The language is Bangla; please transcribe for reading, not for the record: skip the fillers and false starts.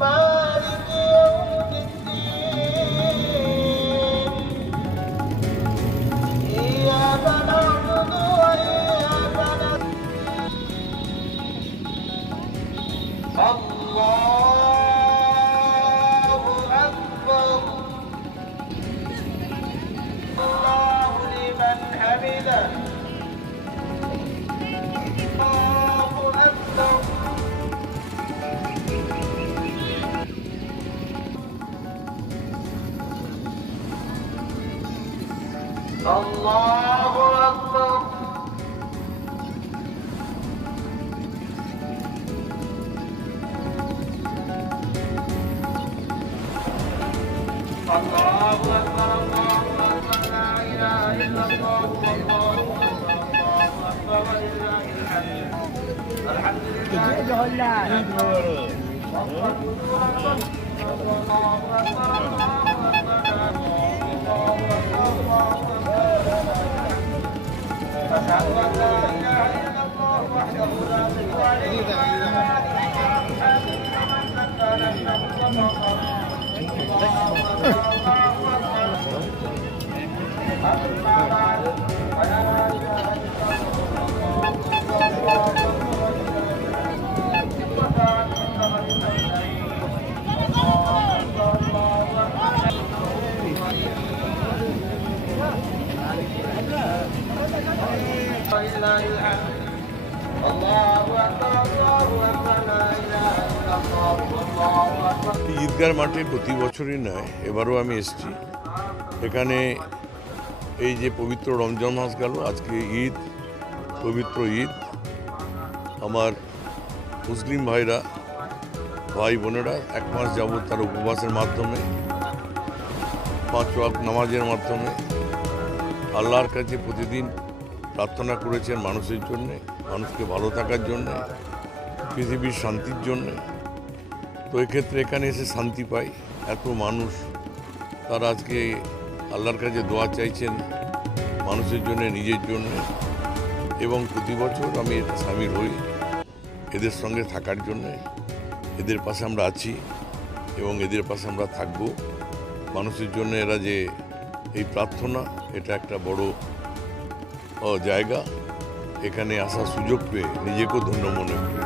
مالك يوم الدين إياك نعبد وإياك نستعين الله أكبر الله لمن حمده الله أكبر الله أكبر الله أكبر الله أكبر لا إله إلا الله والله أكبر الله أكبر ولله الحمد الحمد لله الله أكبر الله أكبر أشهد أن لا إله إلا الله وحده لا شريك له ঈদগার মাঠে প্রতি বছরই নয়, এবারও আমি এসেছি। এখানে এই যে পবিত্র রমজান মাস গেল, আজকে ঈদ, পবিত্র ঈদ। আমার মুসলিম ভাইরা, ভাই বোনেরা এক মাস যাবৎ তার উপবাসের মাধ্যমে, 5 ওয়াক্ত নামাজের মাধ্যমে আল্লাহর কাছে প্রতিদিন প্রার্থনা করেছেন মানুষের জন্যে, মানুষকে ভালো থাকার জন্যে, পৃথিবীর শান্তির জন্যে। তো এক্ষেত্রে এখানে এসে শান্তি পাই। এত মানুষ তারা আজকে আল্লাহর কাছে দোয়া চাইছেন মানুষের জন্য, নিজের জন্য। এবং প্রতি বছর আমি এটা সামিল হই এদের সঙ্গে থাকার জন্যে। এদের পাশে আমরা আছি এবং এদের পাশে আমরা থাকব। মানুষের জন্য এরা যে এই প্রার্থনা, এটা একটা বড় জায়গা। এখানে আসার সুযোগ পেয়ে নিজেকেও ধন্য মনে করি।